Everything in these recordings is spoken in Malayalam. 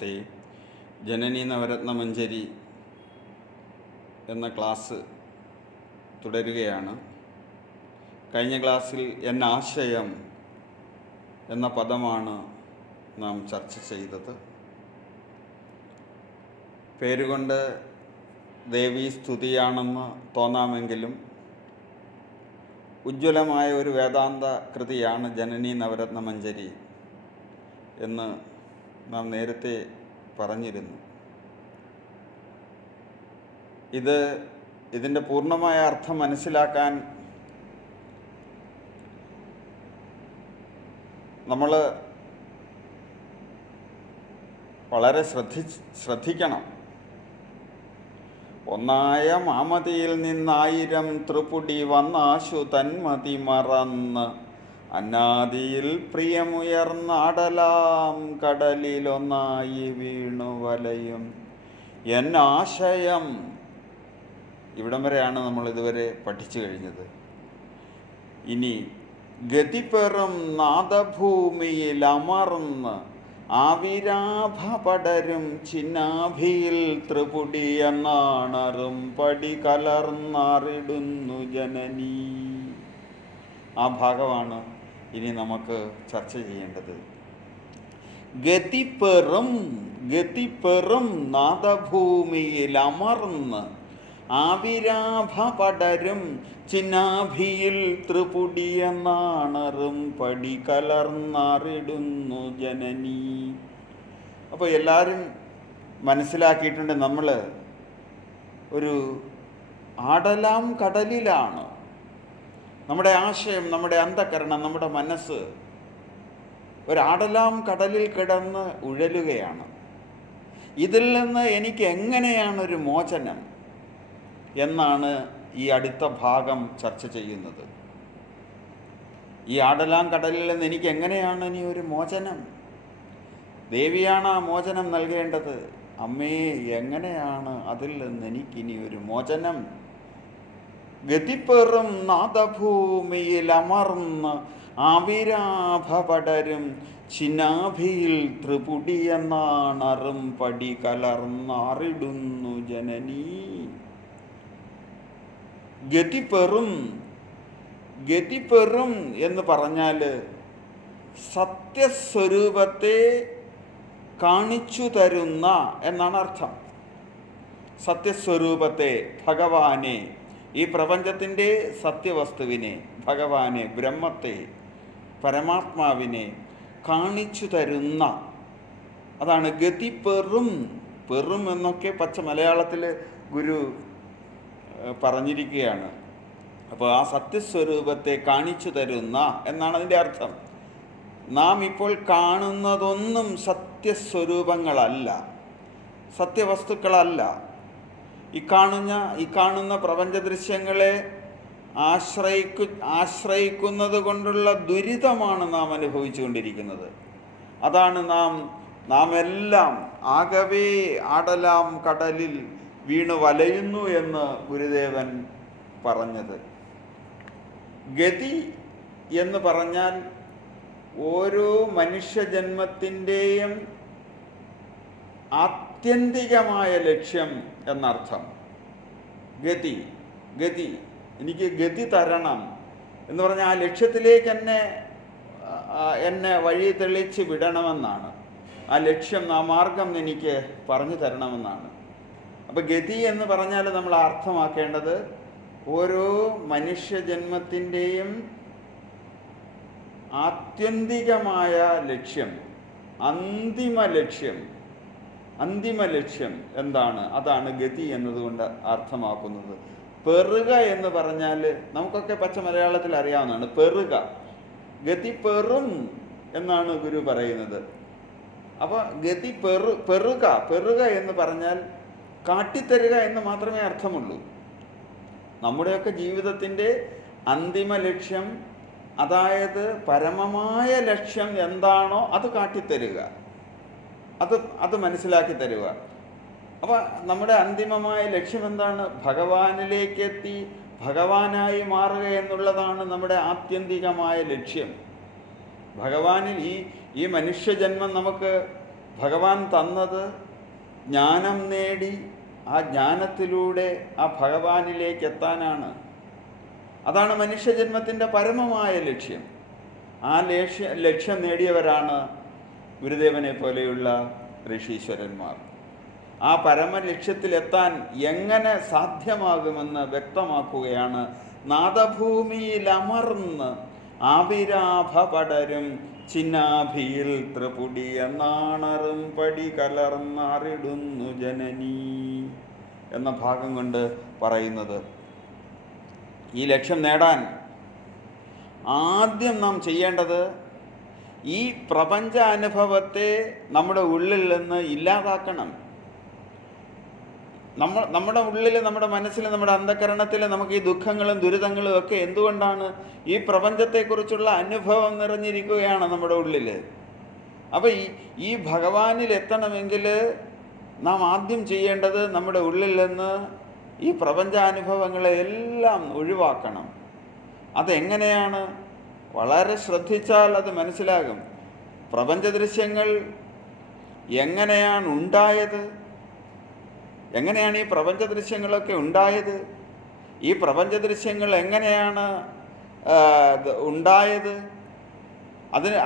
നമസ്തേ. ജനനി നവരത്ന മഞ്ജരി എന്ന ക്ലാസ് തുടരുകയാണ്. കഴിഞ്ഞ ക്ലാസ്സിൽ എന്നാശയം എന്ന പദമാണ് നാം ചർച്ച ചെയ്തത്. പേരുകൊണ്ട് ദേവീ സ്തുതിയാണെന്ന് തോന്നാമെങ്കിലും ഉജ്ജ്വലമായ ഒരു വേദാന്ത കൃതിയാണ് ജനനി നവരത്ന മഞ്ജരി എന്ന് നാം നേരത്തെ പറഞ്ഞിരുന്നു. ഇതിൻ്റെ പൂർണ്ണമായ അർത്ഥം മനസ്സിലാക്കാൻ നമ്മൾ വളരെ ശ്രദ്ധിക്കണം. ഒന്നായ മാമതിയിൽ നിന്നായിരം ത്രിപുടി വന്നാശു തന്മതി മറന്ന് അന്നാദിയിൽ പ്രിയമുയർന്നാടലാം കടലിലൊന്നായി വീണു വലയും എന്നാശയം. ഇവിടം വരെയാണ് നമ്മൾ ഇതുവരെ പഠിച്ചു കഴിഞ്ഞത്. ഇനി ഗതിപെറും നാദഭൂമിയിൽ അമർന്ന് ആവിരാഭ പടരും ചിന്നാഭിയിൽ ത്രിപുടി എന്നാണറും പടി കലർന്നറിടുന്നു ജനനീ. ആ ഭാഗമാണ് ഇനി നമുക്ക് ചർച്ച ചെയ്യേണ്ടത്. ഗതിപെറും നാദഭൂമിയിൽ അമർന്ന് ആവിരാഭ പടരും ചിന്നാഭിയിൽ ത്രിപുടി എന്നാണറും പടി കലർന്നറിടുന്നു ജനനീ. അപ്പോൾ എല്ലാവരും മനസ്സിലാക്കിയിട്ടുണ്ട്, നമ്മൾ ഒരു ആടലാം കടലിലാണ്. നമ്മുടെ ആശയം, നമ്മുടെ അന്ധകരണം, നമ്മുടെ മനസ്സ് ഒരാടലാം കടലിൽ കിടന്ന് ഉഴലുകയാണ്. ഇതിൽ നിന്ന് എനിക്ക് എങ്ങനെയാണൊരു മോചനം എന്നാണ് ഈ അടുത്ത ഭാഗം ചർച്ച ചെയ്യുന്നത്. ഈ ആടലാം കടലിൽ നിന്ന് എനിക്ക് എങ്ങനെയാണ് ഇനി ഒരു മോചനം? ദേവിയാണ് ആ മോചനം നൽകേണ്ടത്. അമ്മേ, എങ്ങനെയാണ് അതിൽ നിന്ന് എനിക്കിനി ഒരു മോചനം? ഗതിപെറും നാദഭൂമിയിൽ അമർന്ന് ആവിരാഭ പടരും ചിന്നാഭിയിൽ ത്രിപുടി എന്നാണറും പടി കലർന്നറിടുന്നു ജനനീ. ഗതിപെറും എന്ന് പറഞ്ഞാൽ സത്യസ്വരൂപത്തെ കാണിച്ചു തരുന്ന എന്നാണ് അർത്ഥം. സത്യസ്വരൂപത്തെ, ഭഗവാനെ, ഈ പ്രപഞ്ചത്തിൻ്റെ സത്യവസ്തുവിനെ, ഭഗവാനെ, ബ്രഹ്മത്തെ, പരമാത്മാവിനെ കാണിച്ചു തരുന്ന, അതാണ് ഗതിപെറും. പെറും എന്നൊക്കെ പച്ച മലയാളത്തിൽ ഗുരു പറഞ്ഞിരിക്കുകയാണ്. അപ്പോൾ ആ സത്യസ്വരൂപത്തെ കാണിച്ചു തരുന്ന എന്നാണ് അതിൻ്റെ അർത്ഥം. നാം ഇപ്പോൾ കാണുന്നതൊന്നും സത്യസ്വരൂപങ്ങളല്ല, സത്യവസ്തുക്കളല്ല. ഈ കാണുന്ന പ്രപഞ്ച ദൃശ്യങ്ങളെ ആശ്രയിക്കുന്നത് കൊണ്ടുള്ള ദുരിതമാണ് നാം അനുഭവിച്ചു കൊണ്ടിരിക്കുന്നത്. അതാണ് നാം എല്ലാം ആകവേ ആടലാം കടലിൽ വീണു വലയുന്നു എന്ന് ഗുരുദേവൻ പറഞ്ഞത്. ഗതി എന്ന് പറഞ്ഞാൽ ഓരോ മനുഷ്യജന്മത്തിൻ്റെയും ആത്യന്തികമായ ലക്ഷ്യം എന്നർത്ഥം. ഗതി എനിക്ക് ഗതി തരണം എന്ന് പറഞ്ഞാൽ ആ ലക്ഷ്യത്തിലേക്ക് എന്നെ വഴി തെളിച്ച് വിടണമെന്നാണ്. ആ ലക്ഷ്യം, ആ മാർഗം എനിക്ക് പറഞ്ഞു തരണമെന്നാണ്. അപ്പം ഗതി എന്ന് പറഞ്ഞാൽ നമ്മൾ അർത്ഥമാക്കേണ്ടത് ഓരോ മനുഷ്യജന്മത്തിൻ്റെയും ആത്യന്തികമായ ലക്ഷ്യം, അന്തിമ ലക്ഷ്യം എന്താണ്? അതാണ് ഗതി എന്നതുകൊണ്ട് അർത്ഥമാക്കുന്നത്. പെറുക എന്ന് പറഞ്ഞാൽ നമുക്കൊക്കെ പച്ച മലയാളത്തിൽ അറിയാവുന്നതാണ്. ഗതി പെറും എന്നാണ് ഗുരു പറയുന്നത്. അപ്പോൾ ഗതി പെറുക എന്ന് പറഞ്ഞാൽ കാട്ടിത്തരുക എന്ന് മാത്രമേ അർത്ഥമുള്ളൂ. നമ്മുടെയൊക്കെ ജീവിതത്തിൻ്റെ അന്തിമ ലക്ഷ്യം, അതായത് പരമമായ ലക്ഷ്യം എന്താണോ അത് കാട്ടിത്തരുക, അത് മനസ്സിലാക്കി തരുക. അപ്പോൾ നമ്മുടെ അന്തിമമായ ലക്ഷ്യം എന്താണ്? ഭഗവാനിലേക്കെത്തി ഭഗവാനായി മാറുക എന്നുള്ളതാണ് നമ്മുടെ ആത്യന്തികമായ ലക്ഷ്യം. ഭഗവാനിൽ ഈ മനുഷ്യജന്മം നമുക്ക് ഭഗവാൻ തന്നത് ജ്ഞാനം നേടി ആ ജ്ഞാനത്തിലൂടെ ആ ഭഗവാനിലേക്ക് എത്താനാണ്. അതാണ് മനുഷ്യജന്മത്തിൻ്റെ പരമമായ ലക്ഷ്യം. ആ ലക്ഷ്യം നേടിയവരാണ് ഗുരുദേവനെ പോലെയുള്ള ഋഷീശ്വരന്മാർ. ആ പരമലക്ഷ്യത്തിലെത്താൻ എങ്ങനെ സാധ്യമാകുമെന്ന് വ്യക്തമാക്കുകയാണ്. നാദഭൂമിയിലമർന്ന് ആവിരാഭ പടരും ചിന്നാഭിയിൽ ത്രിപുടി എന്നാണറും പടി കലർന്നറിടുന്നു ജനനീ എന്ന ഭാഗം കൊണ്ട് പറയുന്നത്. ഈ ലക്ഷ്യം നേടാൻ ആദ്യം നാം ചെയ്യേണ്ടത് ഈ പ്രപഞ്ച അനുഭവത്തെ നമ്മുടെ ഉള്ളിൽ നിന്ന് ഇല്ലാതാക്കണം. നമ്മുടെ ഉള്ളിൽ, നമ്മുടെ മനസ്സിൽ, നമ്മുടെ അന്ധകരണത്തിൽ നമുക്ക് ഈ ദുഃഖങ്ങളും ദുരിതങ്ങളും ഒക്കെ എന്തുകൊണ്ടാണ്? ഈ പ്രപഞ്ചത്തെക്കുറിച്ചുള്ള അനുഭവം നിറഞ്ഞിരിക്കുകയാണ് നമ്മുടെ ഉള്ളിൽ. അപ്പോൾ ഈ ഭഗവാനിൽ എത്തണമെങ്കിൽ നാം ആദ്യം ചെയ്യേണ്ടത് നമ്മുടെ ഉള്ളിൽ നിന്ന് ഈ പ്രപഞ്ചാനുഭവങ്ങളെ എല്ലാം ഒഴിവാക്കണം. അതെങ്ങനെയാണ്? വളരെ ശ്രദ്ധിച്ചാൽ അത് മനസ്സിലാകും. പ്രപഞ്ച ദൃശ്യങ്ങൾ എങ്ങനെയാണ് ഉണ്ടായത്? എങ്ങനെയാണ് ഈ പ്രപഞ്ച ദൃശ്യങ്ങളൊക്കെ ഉണ്ടായത്? ഈ പ്രപഞ്ച ദൃശ്യങ്ങൾ എങ്ങനെയാണ് ഉണ്ടായത്?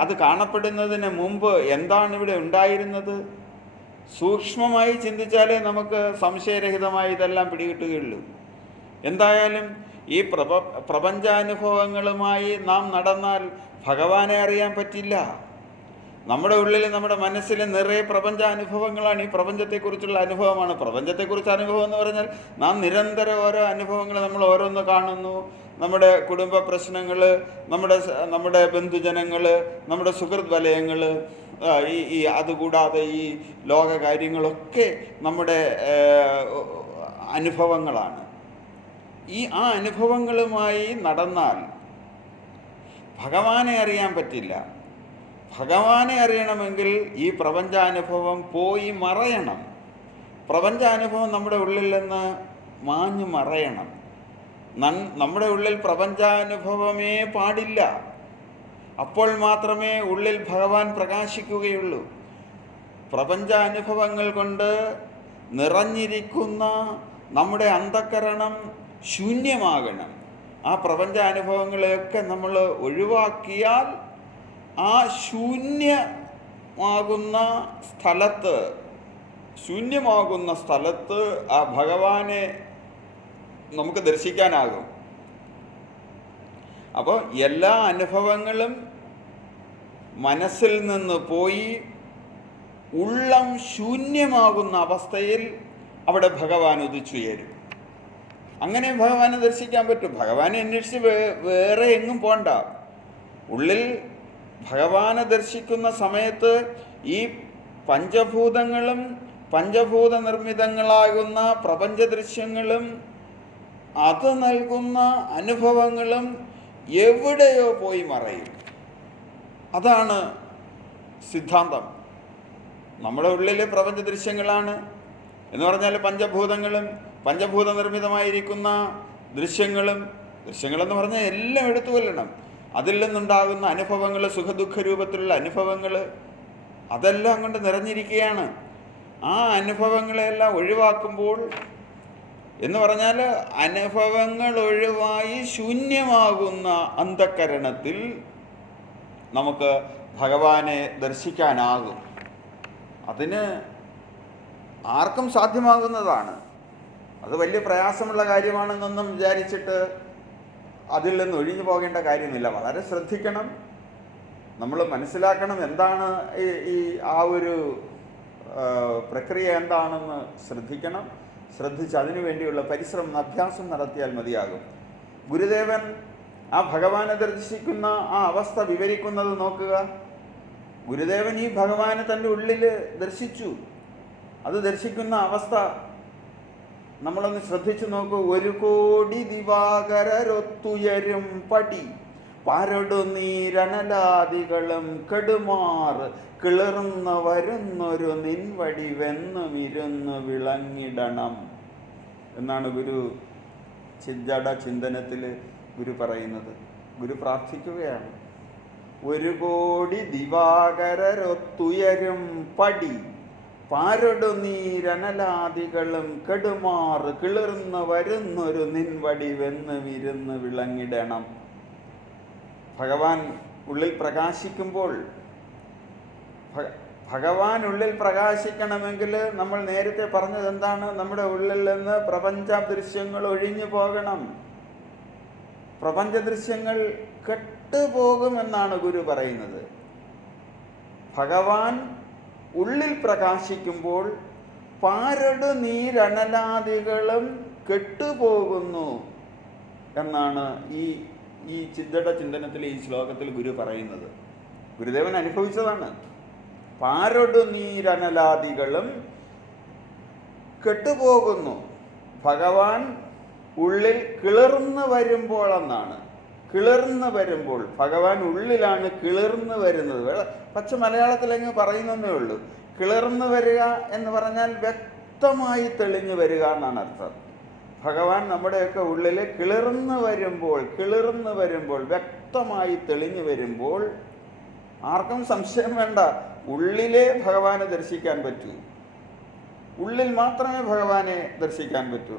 അത് കാണപ്പെടുന്നതിന് മുമ്പ് എന്താണ് ഇവിടെ ഉണ്ടായിരുന്നത്? സൂക്ഷ്മമായി ചിന്തിച്ചാലേ നമുക്ക് സംശയരഹിതമായി ഇതെല്ലാം പിടികിട്ടുകയുള്ളൂ. എന്തായാലും ഈ പ്രപഞ്ചാനുഭവങ്ങളുമായി നാം നടന്നാൽ ഭഗവാനെ അറിയാൻ പറ്റില്ല. നമ്മുടെ ഉള്ളിൽ, നമ്മുടെ മനസ്സിൽ നിറയെ പ്രപഞ്ചാനുഭവങ്ങളാണ്. ഈ പ്രപഞ്ചത്തെക്കുറിച്ചുള്ള അനുഭവമാണ്. പ്രപഞ്ചത്തെക്കുറിച്ച് അനുഭവം എന്ന് പറഞ്ഞാൽ നാം നിരന്തരം ഓരോ അനുഭവങ്ങൾ നമ്മൾ ഓരോന്ന് കാണുന്നു. നമ്മുടെ കുടുംബ പ്രശ്നങ്ങൾ, നമ്മുടെ ബന്ധുജനങ്ങൾ, നമ്മുടെ സുഹൃത് വലയങ്ങൾ, അതുകൂടാതെ ഈ ലോക കാര്യങ്ങളൊക്കെ നമ്മുടെ അനുഭവങ്ങളാണ്. ആ അനുഭവങ്ങളുമായി നടന്നാൽ ഭഗവാനെ അറിയാൻ പറ്റില്ല. ഭഗവാനെ അറിയണമെങ്കിൽ ഈ പ്രപഞ്ചാനുഭവം പോയി മറയണം. പ്രപഞ്ചാനുഭവം നമ്മുടെ ഉള്ളിൽ നിന്ന് മാഞ്ഞു മറയണം. നമ്മുടെ ഉള്ളിൽ പ്രപഞ്ചാനുഭവമേ പാടില്ല. അപ്പോൾ മാത്രമേ ഉള്ളിൽ ഭഗവാൻ പ്രകാശിക്കുകയുള്ളൂ. പ്രപഞ്ചാനുഭവങ്ങൾ കൊണ്ട് നിറഞ്ഞിരിക്കുന്ന നമ്മുടെ അന്ധകരണം ശൂന്യമാകണം. ആ പ്രപഞ്ചാനുഭവങ്ങളെയൊക്കെ നമ്മൾ ഒഴിവാക്കിയാൽ ആ ശൂന്യമാകുന്ന സ്ഥലത്ത് ആ ഭഗവാനെ നമുക്ക് ദർശിക്കാനാകും. അപ്പോൾ എല്ലാ അനുഭവങ്ങളും മനസ്സിൽ നിന്ന് പോയി ഉള്ളം ശൂന്യമാകുന്ന അവസ്ഥയിൽ അവിടെ ഭഗവാൻ ഉദിച്ചുയരും. അങ്ങനെ ഭഗവാനെ ദർശിക്കാൻ പറ്റും. ഭഗവാനെ അന്വേഷിച്ച് വേറെ എങ്ങും പോണ്ട. ഉള്ളിൽ ഭഗവാനെ ദർശിക്കുന്ന സമയത്ത് ഈ പഞ്ചഭൂതങ്ങളും പഞ്ചഭൂത നിർമ്മിതങ്ങളാകുന്ന പ്രപഞ്ച ദൃശ്യങ്ങളും അത് നൽകുന്ന അനുഭവങ്ങളും എവിടെയോ പോയി മറയും. അതാണ് സിദ്ധാന്തം. നമ്മുടെ ഉള്ളിൽ പ്രപഞ്ച ദൃശ്യങ്ങളാണ് എന്ന് പറഞ്ഞാൽ പഞ്ചഭൂതങ്ങളും പഞ്ചഭൂത നിർമ്മിതമായിരിക്കുന്ന ദൃശ്യങ്ങളെന്ന് പറഞ്ഞാൽ എല്ലാം എടുത്തു കൊല്ലണം. അതിൽ നിന്നുണ്ടാകുന്ന അനുഭവങ്ങൾ, സുഖദുഃഖ രൂപത്തിലുള്ള അനുഭവങ്ങൾ, അതെല്ലാം കൊണ്ട് നിറഞ്ഞിരിക്കുകയാണ്. ആ അനുഭവങ്ങളെല്ലാം ഒഴിവാക്കുമ്പോൾ എന്ന് പറഞ്ഞാൽ അനുഭവങ്ങൾ ഒഴിവായി ശൂന്യമാകുന്ന അന്ധകരണത്തിൽ നമുക്ക് ഭഗവാനെ ദർശിക്കാനാകും. അതിന് ആർക്കും സാധ്യമാകുന്നതാണ്. അത് വലിയ പ്രയാസമുള്ള കാര്യമാണെന്നൊന്നും വിചാരിച്ചിട്ട് അതിൽ നിന്ന് ഒഴിഞ്ഞു പോകേണ്ട കാര്യമില്ല. വളരെ ശ്രദ്ധിക്കണം. നമ്മൾ മനസ്സിലാക്കണം എന്താണ് ആ ഒരു പ്രക്രിയ എന്താണെന്ന് ശ്രദ്ധിക്കണം. ശ്രദ്ധിച്ച് അതിനു വേണ്ടിയുള്ള പരിശ്രമം, അഭ്യാസം നടത്തിയാൽ മതിയാകും. ഗുരുദേവൻ ആ ഭഗവാനെ ദർശിക്കുന്ന ആ അവസ്ഥ വിവരിക്കുന്നത് നോക്കുക. ഗുരുദേവൻ ഈ ഭഗവാനെ തൻ്റെ ഉള്ളിൽ ദർശിച്ചു. അത് ദർശിക്കുന്ന അവസ്ഥ നമ്മളൊന്ന് ശ്രദ്ധിച്ചു നോക്കൂ. 1 കോടി ദിവാകരൊത്തുയരും പടി പരടു നീരനലാദികളും കെടുമാറ് കിളർന്നു വരുന്നൊരു നിൻവടി വെന്നുമിരുന്ന് വിളങ്ങിടണം എന്നാണ് ഗുരു ജഡ ചിന്തനത്തിൽ ഗുരു പറയുന്നത്. ഗുരു പ്രാർത്ഥിക്കുകയാണ്. ഒരു കോടി ദിവാകരരൊത്തുയരും പടി പാരൊടു നീരനലാദികളും കെടുമാറ് കിളിർന്ന് വരുന്നൊരു നിൻവടി വെന്ന് വിരുന്ന് വിളങ്ങിടണം. ഭഗവാൻ ഉള്ളിൽ പ്രകാശിക്കുമ്പോൾ, ഭഗവാൻ ഉള്ളിൽ പ്രകാശിക്കണമെങ്കിൽ നമ്മൾ നേരത്തെ പറഞ്ഞത് എന്താണ്? നമ്മുടെ ഉള്ളിൽ നിന്ന് പ്രപഞ്ച ദൃശ്യങ്ങൾ ഒഴിഞ്ഞു പോകണം. പ്രപഞ്ച ദൃശ്യങ്ങൾ കെട്ടുപോകുമെന്നാണ് ഗുരു പറയുന്നത്. ഭഗവാൻ ഉള്ളിൽ പ്രകാശിക്കുമ്പോൾ പാരടു നീരണലാദികളും കെട്ടുപോകുന്നു എന്നാണ് ഈ ചിന്തയുടെ ചിന്തനത്തിൽ, ഈ ശ്ലോകത്തിൽ ഗുരു പറയുന്നത്. ഗുരുദേവൻ അനുഭവിച്ചതാണ്. പാരൊടു നീരനലാദികളും കെട്ടുപോകുന്നു. ഭഗവാൻ ഉള്ളിൽ കിളിർന്ന് വരുമ്പോൾ എന്നാണ്. കിളിർന്ന് വരുമ്പോൾ ഭഗവാൻ ഉള്ളിലാണ് കിളിർന്ന് വരുന്നത്. പച്ച മലയാളത്തിലെങ്ങ് പറയുന്നതേ ഉള്ളൂ. കിളിർന്ന് വരിക എന്ന് പറഞ്ഞാൽ വ്യക്തമായി തെളിഞ്ഞു വരിക എന്നാണ് അർത്ഥം. ഭഗവാൻ നമ്മുടെയൊക്കെ ഉള്ളിൽ കിളിർന്ന് വരുമ്പോൾ വ്യക്തമായി തെളിഞ്ഞു വരുമ്പോൾ ആർക്കും സംശയം വേണ്ട, ഉള്ളിലേ ഭഗവാനെ ദർശിക്കാൻ പറ്റൂ. ഉള്ളിൽ മാത്രമേ ഭഗവാനെ ദർശിക്കാൻ പറ്റൂ.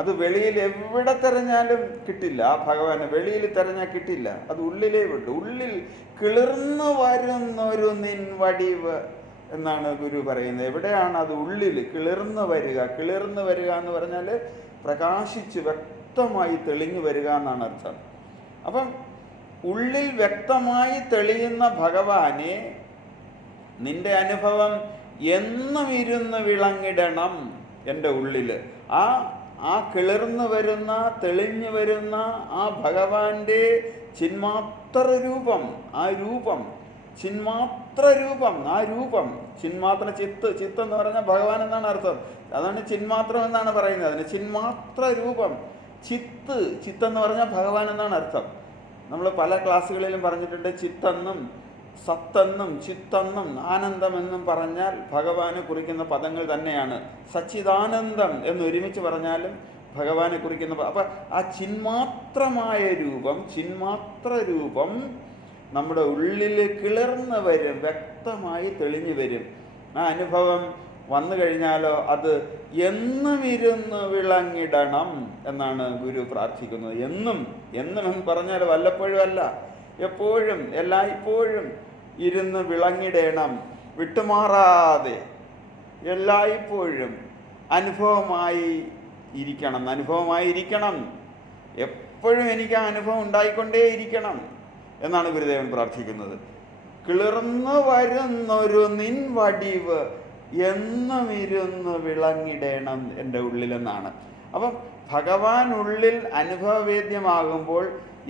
അത് വെളിയിൽ എവിടെ തിരഞ്ഞാലും കിട്ടില്ല. ആ ഭഗവാനെ വെളിയിൽ തിരഞ്ഞാൽ കിട്ടില്ല. അത് ഉള്ളിലേ വിട്ടു. ഉള്ളിൽ കിളിർന്നു വരുന്നൊരു നിൻ വടിവ് എന്നാണ് ഗുരു പറയുന്നത്. എവിടെയാണ് അത്? ഉള്ളിൽ കിളിർന്നു വരിക. കിളിർന്നു വരിക എന്ന് പറഞ്ഞാൽ പ്രകാശിച്ച് വ്യക്തമായി തെളിഞ്ഞു വരിക എന്നാണ് അർത്ഥം. അപ്പം ഉള്ളിൽ വ്യക്തമായി തെളിയുന്ന ഭഗവാനെ നിന്റെ അനുഭവം എന്നും ഇരുന്ന് വിളങ്ങിടണം എൻ്റെ ഉള്ളിൽ. ആ കിളിർന്നു വരുന്ന, തെളിഞ്ഞു വരുന്ന ആ ഭഗവാന്റെ ചിന്മാത്ര രൂപം, ചിന്മാത്ര ചിത്ത് എന്ന് പറഞ്ഞാൽ ഭഗവാൻ എന്നാണ് അർത്ഥം. അതാണ് ചിന്മാത്രം എന്നാണ് പറയുന്നത്. അതിന് ചിന്മാത്ര രൂപം, ചിത്തെന്ന് പറഞ്ഞാൽ ഭഗവാൻ എന്നാണ് അർത്ഥം. നമ്മൾ പല ക്ലാസ്സുകളിലും പറഞ്ഞിട്ടുണ്ട്. ചിത്തെന്നും സത്തെന്നും ചിത്തെന്നും ആനന്ദമെന്നും പറഞ്ഞാൽ ഭഗവാനെ കുറിക്കുന്ന പദങ്ങൾ തന്നെയാണ്. സച്ചിദാനന്ദം എന്ന് ഒരുമിച്ച് പറഞ്ഞാലും ഭഗവാനെ കുറിക്കുന്ന. അപ്പം ആ ചിന്മാത്രമായ രൂപം നമ്മുടെ ഉള്ളിൽ കിളിർന്ന് വരും, വ്യക്തമായി തെളിഞ്ഞു വരും. ആ അനുഭവം വന്നു കഴിഞ്ഞാലോ അത് എന്നും ഇരുന്ന് വിളങ്ങിടണം എന്നാണ് ഗുരു പ്രാർത്ഥിക്കുന്നത്. എന്നും എന്ന് പറഞ്ഞാൽ വല്ലപ്പോഴും അല്ല, എപ്പോഴും എല്ലായ്പ്പോഴും ഇരുന്ന് വിളങ്ങിടണം, വിട്ടുമാറാതെ എല്ലായ്പ്പോഴും അനുഭവമായി ഇരിക്കണം. എപ്പോഴും എനിക്ക് ആ അനുഭവം ഉണ്ടായിക്കൊണ്ടേ ഇരിക്കണം എന്നാണ് ഗുരുദേവൻ പ്രാർത്ഥിക്കുന്നത്. കിളിർന്നു വരുന്നൊരു നിൻ വടിവ് എന്നും ഇരുന്ന് വിളങ്ങിടണം എൻ്റെ ഉള്ളിലെന്നാണ്. അപ്പം ഭഗവാൻ ഉള്ളിൽ അനുഭവവേദ്യമാകുമ്പോൾ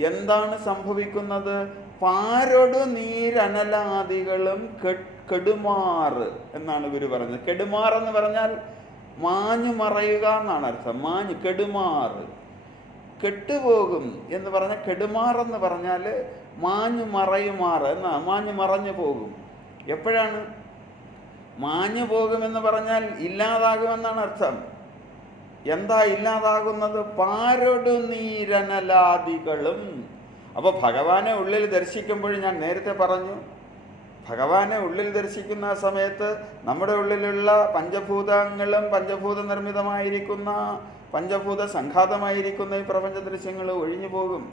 എന്താണ് സംഭവിക്കുന്നത്? പാരൊടു നീരനലാദികളും കെടുമാറ് എന്നാണ് ഗുരു പറഞ്ഞത്. കെടുമാറെന്ന് പറഞ്ഞാൽ മാഞ്ഞു മറയുക എന്നാണ് അർത്ഥം. കെടുമാറ്, കെട്ടുപോകും എന്ന് പറഞ്ഞാൽ, കെടുമാറെന്ന് പറഞ്ഞാൽ മാഞ്ഞു മറയുമാറ് എന്നാ, മാഞ്ഞു മറഞ്ഞു പോകും. എപ്പോഴാണ് മാഞ്ഞു പോകുമെന്ന് പറഞ്ഞാൽ? ഇല്ലാതാകുമെന്നാണ് അർത്ഥം. എന്താ ഇല്ലാതാകുന്നത്? പാരൊടു നീരനലാദികളും. അപ്പോൾ ഭഗവാനെ ഉള്ളിൽ ദർശിക്കുമ്പോൾ, ഞാൻ നേരത്തെ പറഞ്ഞു, ഭഗവാനെ ഉള്ളിൽ ദർശിക്കുന്ന സമയത്ത് നമ്മുടെ ഉള്ളിലുള്ള പഞ്ചഭൂതങ്ങളും പഞ്ചഭൂത നിർമ്മിതമായിരിക്കുന്ന, പഞ്ചഭൂത സംഘാതമായിരിക്കുന്ന ഈ പ്രപഞ്ച ദൃശ്യങ്ങൾ ഒഴിഞ്ഞു പോകും.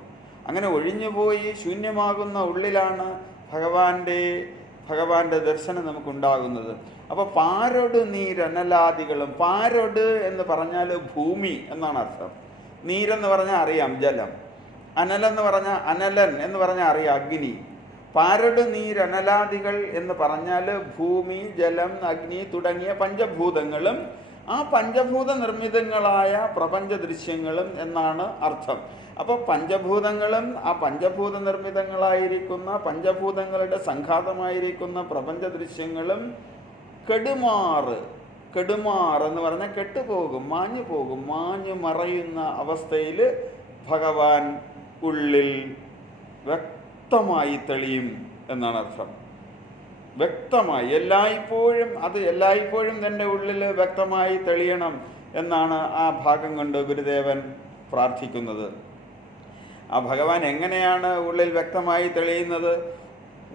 അങ്ങനെ ഒഴിഞ്ഞുപോയി ശൂന്യമാകുന്ന ഉള്ളിലാണ് ഭഗവാന്റെ ദർശനം നമുക്കുണ്ടാകുന്നത്. അപ്പോൾ പാരൊടു നീരനലാദികളും. പാരൊട് എന്ന് പറഞ്ഞാൽ ഭൂമി എന്നാണ് അർത്ഥം. നീരെന്ന് പറഞ്ഞാൽ അറിയാം, ജലം. അനലെന്ന് പറഞ്ഞാൽ, അനലൻ എന്ന് പറഞ്ഞാൽ അറിയാം, അഗ്നി. പാരൊടു നീരനലാദികൾ എന്ന് പറഞ്ഞാൽ ഭൂമി, ജലം, അഗ്നി തുടങ്ങിയ പഞ്ചഭൂതങ്ങളും ആ പഞ്ചഭൂത നിർമ്മിതങ്ങളായ പ്രപഞ്ച ദൃശ്യങ്ങളും എന്നാണ് അർത്ഥം. അപ്പോൾ പഞ്ചഭൂതങ്ങളും ആ പഞ്ചഭൂത നിർമ്മിതങ്ങളായിരിക്കുന്ന, പഞ്ചഭൂതങ്ങളുടെ സംഘാതമായിരിക്കുന്ന പ്രപഞ്ച ദൃശ്യങ്ങളും കെടുമാറ് എന്ന് പറഞ്ഞാൽ കെട്ടുപോകും, മാഞ്ഞു മറയുന്ന അവസ്ഥയിൽ ഭഗവാൻ ഉള്ളിൽ വ്യക്തമായി തെളിയും എന്നാണ് അർത്ഥം. വ്യക്തമായി എല്ലായ്പ്പോഴും തൻ്റെ ഉള്ളിൽ വ്യക്തമായി തെളിയണം എന്നാണ് ആ ഭാഗം കൊണ്ട് ഗുരുദേവൻ പ്രാർത്ഥിക്കുന്നത്. ആ ഭഗവാൻ എങ്ങനെയാണ് ഉള്ളിൽ വ്യക്തമായി തെളിയുന്നത്?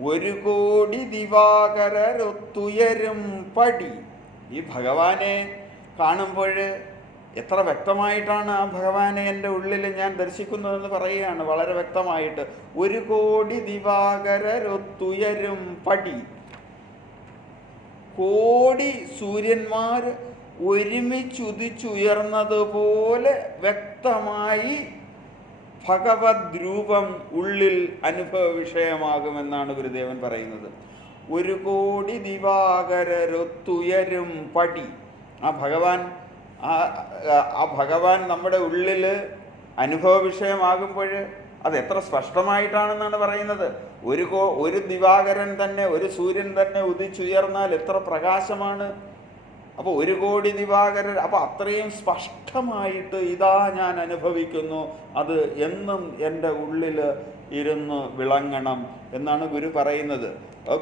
ഒരു കോടി ദിവാകരരൊത്തുയരും പടി. ഈ ഭഗവാനെ കാണുമ്പോൾ എത്ര വ്യക്തമായിട്ടാണ് ആ ഭഗവാനെ എൻ്റെ ഉള്ളിൽ ഞാൻ ദർശിക്കുന്നതെന്ന് പറയുകയാണ്, വളരെ വ്യക്തമായിട്ട്. ഒരു കോടി ദിവാകരരൊത്തുയരും പടി. കോടി സൂര്യന്മാർ ഒരുമിച്ചുദിച്ചുയർന്നതുപോലെ വ്യക്തമായി ഭഗവത് രൂപം ഉള്ളിൽ അനുഭവ വിഷയമാകുമെന്നാണ് ഗുരുദേവൻ പറയുന്നത്. ഒരു കോടി ദിവാകരരൊത്തുയരും പടി. ആ ഭഗവാൻ നമ്മുടെ ഉള്ളിൽ അനുഭവ വിഷയമാകുമ്പോൾ അത് എത്ര സ്പഷ്ടമായിട്ടാണെന്നാണ് പറയുന്നത്. ഒരു ദിവാകരൻ തന്നെ, ഒരു സൂര്യൻ തന്നെ ഉദിച്ചുയർന്നാൽ എത്ര പ്രകാശമാണ്. അപ്പോൾ ഒരു കോടി ദിവാകരൻ, അപ്പോൾ അത്രയും സ്പഷ്ടമായിട്ട് ഇതാ ഞാൻ അനുഭവിക്കുന്നു, അത് എന്നും എൻ്റെ ഉള്ളിൽ ഇരുന്ന് വിളങ്ങണം എന്നാണ് ഗുരു പറയുന്നത്.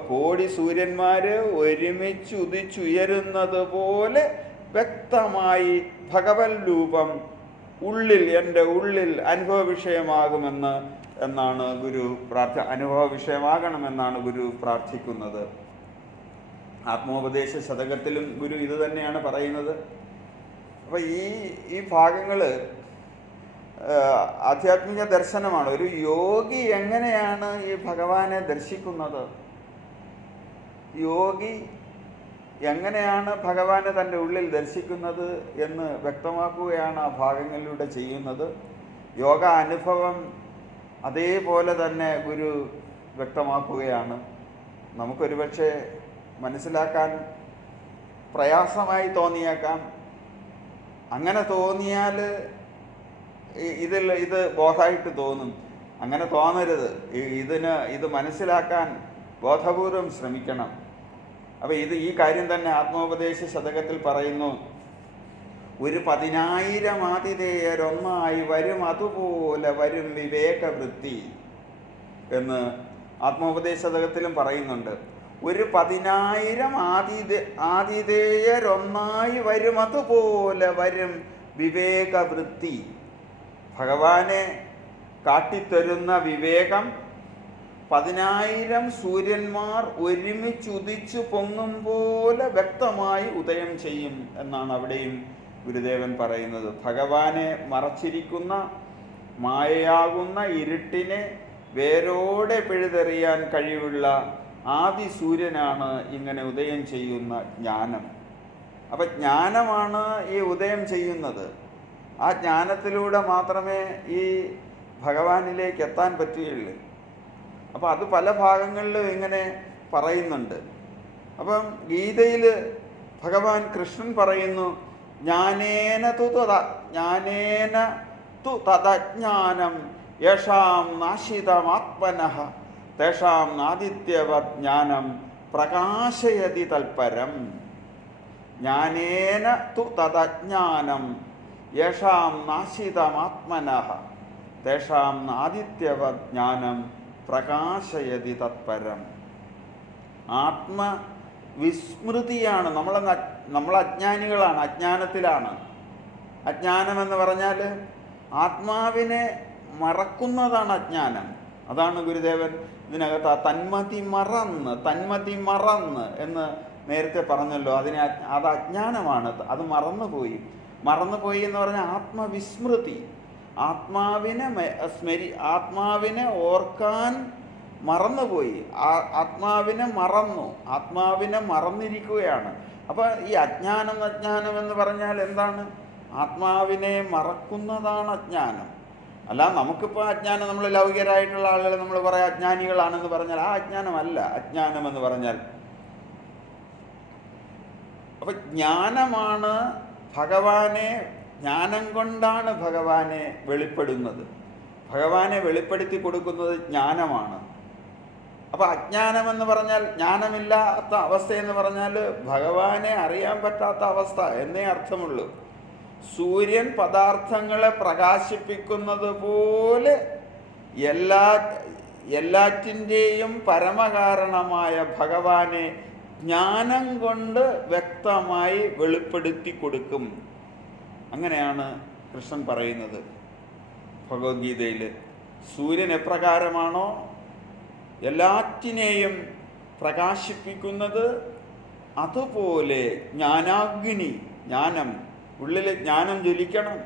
കോടി സൂര്യന്മാർ ഒരുമിച്ച് ഉദിച്ചുയരുന്നത് പോലെ വ്യക്തമായി ഭഗവത് രൂപം എൻ്റെ ഉള്ളിൽ അനുഭവ വിഷയമാകുമെന്ന് എന്നാണ് ഗുരു അനുഭവ വിഷയമാകണമെന്നാണ് ഗുരു പ്രാർത്ഥിക്കുന്നത്. ആത്മോപദേശ ശതകത്തിലും ഗുരു ഇത് തന്നെയാണ് പറയുന്നത്. അപ്പോൾ ഈ ഭാഗങ്ങൾ ആധ്യാത്മിക ദർശനമാണ്. ഒരു യോഗി എങ്ങനെയാണ് ഈ ഭഗവാനെ ദർശിക്കുന്നത്, യോഗി എങ്ങനെയാണ് ഭഗവാനെ തൻ്റെ ഉള്ളിൽ ദർശിക്കുന്നത് എന്ന് വ്യക്തമാക്കുകയാണ് ആ ഭാഗങ്ങളിലൂടെ ചെയ്യുന്നത്. യോഗ അനുഭവം അതേപോലെ തന്നെ ഗുരു വ്യക്തമാക്കുകയാണ്. നമുക്കൊരു പക്ഷേ മനസ്സിലാക്കാൻ പ്രയാസമായി തോന്നിയേക്കാം. അങ്ങനെ തോന്നിയാൽ ഇത് ബോധമായിട്ട് തോന്നും. അങ്ങനെ തോന്നരുത്. ഇത് മനസ്സിലാക്കാൻ ബോധപൂർവം ശ്രമിക്കണം. അപ്പോൾ ഈ കാര്യം തന്നെ ആത്മോപദേശ ശതകത്തിൽ പറയുന്നു. ഒരു 10,000 ആതിഥേയരൊന്നായി വരും, അതുപോലെ വരും വിവേകവൃത്തി എന്ന് ആത്മോപദേശ ശതകത്തിലും പറയുന്നുണ്ട്. ഒരു 10,000 ആതിഥേയരൊന്നായി വരും, അതുപോലെ വരും വിവേകവൃത്തി. ഭഗവാനെ കാട്ടിത്തരുന്ന വിവേകം 10,000 സൂര്യന്മാർ ഒരുമിച്ചുദിച്ചു പൊങ്ങും പോലെ വ്യക്തമായി ഉദയം ചെയ്യും എന്നാണ് അവിടെയും ഗുരുദേവൻ പറയുന്നത്. ഭഗവാനെ മറച്ചിരിക്കുന്ന മായയാകുന്ന ഇരുട്ടിനെ വേരോടെ പിഴുതെറിയാൻ കഴിവുള്ള ആദി സൂര്യനാണ് ഇങ്ങനെ ഉദയം ചെയ്യുന്ന ജ്ഞാനം. അപ്പം ജ്ഞാനമാണ് ഈ ഉദയം ചെയ്യുന്നത്. ആ ജ്ഞാനത്തിലൂടെ മാത്രമേ ഈ ഭഗവാനിലേക്ക് എത്താൻ പറ്റുകയുള്ളൂ. അപ്പം അത് പല ഭാഗങ്ങളിലും ഇങ്ങനെ പറയുന്നുണ്ട്. അപ്പം ഗീതയിൽ ഭഗവാൻ കൃഷ്ണൻ പറയുന്നു, ജ്ഞാനേന തു തദജ്ഞാനം യേഷാം നാശിതമാത്മനഃ തേഷാം നാദിത്യവത് ജ്ഞാനം പ്രകാശയതി തൽപരം. ജ്ഞാനേന തു തദജ്ഞാനം യേഷാം നാശിതമാത്മനഃ തേഷാം നാദിത്യവത് ജ്ഞാനം പ്രകാശയതി തത്പരം. ആത്മവിസ്മൃതിയാണ്. നമ്മൾ അജ്ഞാനികളാണ്, അജ്ഞാനത്തിലാണ്. അജ്ഞാനമെന്ന് പറഞ്ഞാൽ ആത്മാവിനെ മറക്കുന്നതാണ് അജ്ഞാനം. അതാണ് ഗുരുദേവൻ ഇതിനകത്ത് തന്മതി മറന്ന് എന്ന് നേരത്തെ പറഞ്ഞല്ലോ. അത് അജ്ഞാനമാണ്, അത് മറന്നുപോയി എന്ന് പറഞ്ഞാൽ ആത്മവിസ്മൃതി. ആത്മാവിനെ ഓർക്കാൻ മറന്നുപോയി, ആത്മാവിനെ മറന്നിരിക്കുകയാണ്. അപ്പോൾ ഈ അജ്ഞാനം എന്ന് പറഞ്ഞാൽ എന്താണ്? ആത്മാവിനെ മറക്കുന്നതാണ് അജ്ഞാനം. അല്ല, നമുക്കിപ്പോൾ അജ്ഞാനം, നമ്മൾ ലൗകികരായിട്ടുള്ള ആളുകൾ നമ്മൾ കുറേ അജ്ഞാനികളാണെന്ന് പറഞ്ഞാൽ ആ അജ്ഞാനമല്ല അജ്ഞാനമെന്ന് പറഞ്ഞാൽ. അപ്പം ജ്ഞാനമാണ് ജ്ഞാനം കൊണ്ടാണ് ഭഗവാനെ വെളിപ്പെടുന്നത്. ഭഗവാനെ വെളിപ്പെടുത്തി കൊടുക്കുന്നത് ജ്ഞാനമാണ്. അപ്പോൾ അജ്ഞാനമെന്ന് പറഞ്ഞാൽ, ജ്ഞാനമില്ലാത്ത അവസ്ഥയെന്ന് പറഞ്ഞാൽ ഭഗവാനെ അറിയാൻ പറ്റാത്ത അവസ്ഥ എന്നേ അർത്ഥമുള്ളൂ. സൂര്യൻ പദാർത്ഥങ്ങളെ പ്രകാശിപ്പിക്കുന്നത് പോലെ എല്ലാറ്റിൻ്റെയും പരമകാരണമായ ഭഗവാനെ ജ്ഞാനം കൊണ്ട് വ്യക്തമായി വെളിപ്പെടുത്തി കൊടുക്കും. അങ്ങനെയാണ് കൃഷ്ണൻ പറയുന്നത് ഭഗവത്ഗീതയിൽ. സൂര്യൻ എപ്രകാരമാണോ എല്ലാറ്റിനെയും പ്രകാശിപ്പിക്കുന്നത്, അതുപോലെ ജ്ഞാനാഗ്നി, ജ്ഞാനം, ഉള്ളിൽ ജ്ഞാനം ജ്വലിക്കണം.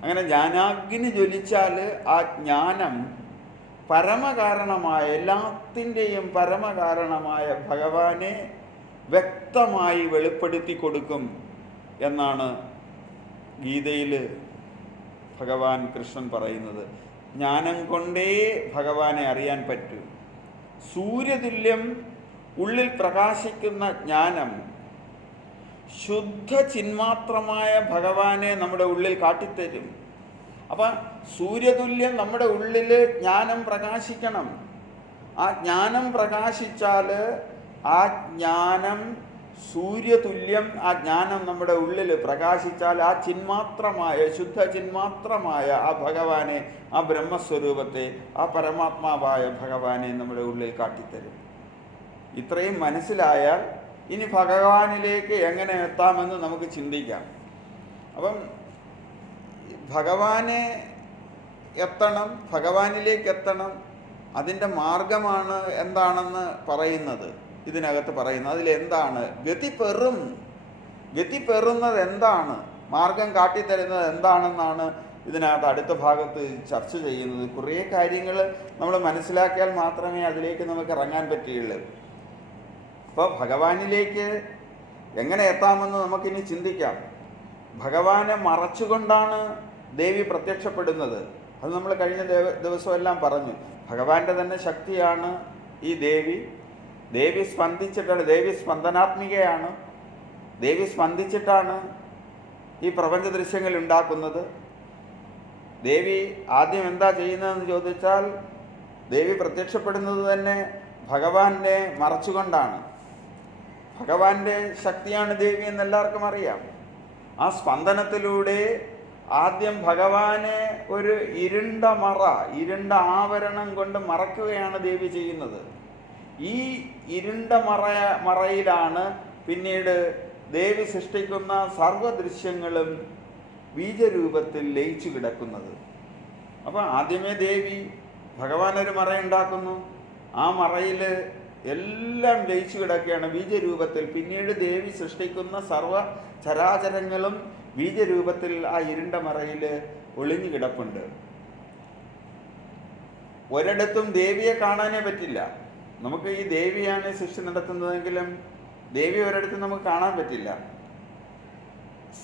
അങ്ങനെ ജ്ഞാനാഗ്നി ജ്വലിച്ചാൽ ആ ജ്ഞാനം പരമകാരണമായ, എല്ലാത്തിൻ്റെയും പരമകാരണമായ ഭഗവാനെ വ്യക്തമായി വെളിപ്പെടുത്തി കൊടുക്കും എന്നാണ് ഗീതയിൽ ഭഗവാൻ കൃഷ്ണൻ പറയുന്നത്. ജ്ഞാനം കൊണ്ടേ ഭഗവാനെ അറിയാൻ പറ്റൂ. സൂര്യതുല്യം ഉള്ളിൽ പ്രകാശിക്കുന്ന ജ്ഞാനം ശുദ്ധ ചിന്മാത്രമായ ഭഗവാനെ നമ്മുടെ ഉള്ളിൽ കാട്ടിത്തരും. അപ്പം സൂര്യതുല്യം നമ്മുടെ ഉള്ളിൽ ജ്ഞാനം പ്രകാശിക്കണം. ആ ജ്ഞാനം പ്രകാശിച്ചാൽ ആ ജ്ഞാനം സൂര്യതുല്യം, ആ ജ്ഞാനം നമ്മുടെ ഉള്ളിൽ പ്രകാശിച്ചാൽ ആ ചിന്മാത്രമായ, ശുദ്ധ ചിന്മാത്രമായ ആ ഭഗവാനെ, ആ ബ്രഹ്മസ്വരൂപത്തെ, ആ പരമാത്മാവായ ഭഗവാനെ നമ്മുടെ ഉള്ളിൽ കാട്ടിത്തരും. ഇത്രയും മനസ്സിലായാൽ ഇനി ഭഗവാനിലേക്ക് എങ്ങനെ എത്താമെന്ന് നമുക്ക് ചിന്തിക്കാം. അപ്പം ഭഗവാനെ എത്തണം, ഭഗവാനിലേക്ക് എത്തണം, അതിൻ്റെ മാർഗമാണ് എന്താണെന്ന് പറയുന്നത്, ഇതിനകത്ത് പറയുന്നത്. അതിലെന്താണ് ഗതി പെറുന്നത് എന്താണ്, മാർഗം കാട്ടിത്തരുന്നത് എന്താണെന്നാണ് ഇതിനകത്ത് അടുത്ത ഭാഗത്ത് ചർച്ച ചെയ്യുന്നത്. കുറേ കാര്യങ്ങൾ നമ്മൾ മനസ്സിലാക്കിയാൽ മാത്രമേ അതിലേക്ക് നമുക്ക് ഇറങ്ങാൻ പറ്റുകയുള്ളൂ. അപ്പോൾ ഭഗവാനിലേക്ക് എങ്ങനെ എത്താമെന്ന് നമുക്കിനി ചിന്തിക്കാം. ഭഗവാനെ മറച്ചുകൊണ്ടാണ് ദേവി പ്രത്യക്ഷപ്പെടുന്നത്. അത് നമ്മൾ കഴിഞ്ഞ ദിവസമെല്ലാം പറഞ്ഞു. ഭഗവാന്റെ തന്നെ ശക്തിയാണ് ഈ ദേവി. ദേവി സ്പന്ദിച്ചിട്ടാണ്, ദേവി സ്പന്ദനാത്മികയാണ്. ദേവി സ്പന്ദിച്ചിട്ടാണ് ഈ പ്രപഞ്ച ദൃശ്യങ്ങൾ ഉണ്ടാക്കുന്നത്. ദേവി ആദ്യം എന്താ ചെയ്യുന്നതെന്ന് ചോദിച്ചാൽ, ദേവി പ്രത്യക്ഷപ്പെടുന്നത് തന്നെ ഭഗവാനെ മറച്ചുകൊണ്ടാണ്. ഭഗവാന്റെ ശക്തിയാണ് ദേവി എന്നെല്ലാവർക്കും അറിയാം. ആ സ്പന്ദനത്തിലൂടെ ആദ്യം ഭഗവാനെ ഒരു ഇരുണ്ട ആവരണം കൊണ്ട് മറയ്ക്കുകയാണ് ദേവി ചെയ്യുന്നത്. ഈ ഇരുണ്ട മറയിലാണ് പിന്നീട് ദേവി സൃഷ്ടിക്കുന്ന സർവദൃശ്യങ്ങളും ബീജരൂപത്തിൽ ലയിച്ചു കിടക്കുന്നത്. അപ്പം ആദ്യമേ ദേവി ഭഗവാനൊരു മറയുണ്ടാക്കുന്നു. ആ മറയിൽ എല്ലാം ലയിച്ചു കിടക്കുകയാണ് ബീജരൂപത്തിൽ. പിന്നീട് ദേവി സൃഷ്ടിക്കുന്ന സർവ ചരാചരങ്ങളും ബീജരൂപത്തിൽ ആ ഇരുണ്ട മറയിൽ ഒളിഞ്ഞു കിടപ്പുണ്ട്. ഒരിടത്തും ദേവിയെ കാണാനേ പറ്റില്ല. നമുക്ക് ഈ ദേവിയാണ് സൃഷ്ടി നടത്തുന്നതെങ്കിലും ദേവി ഒരിടത്തും നമുക്ക് കാണാൻ പറ്റില്ല.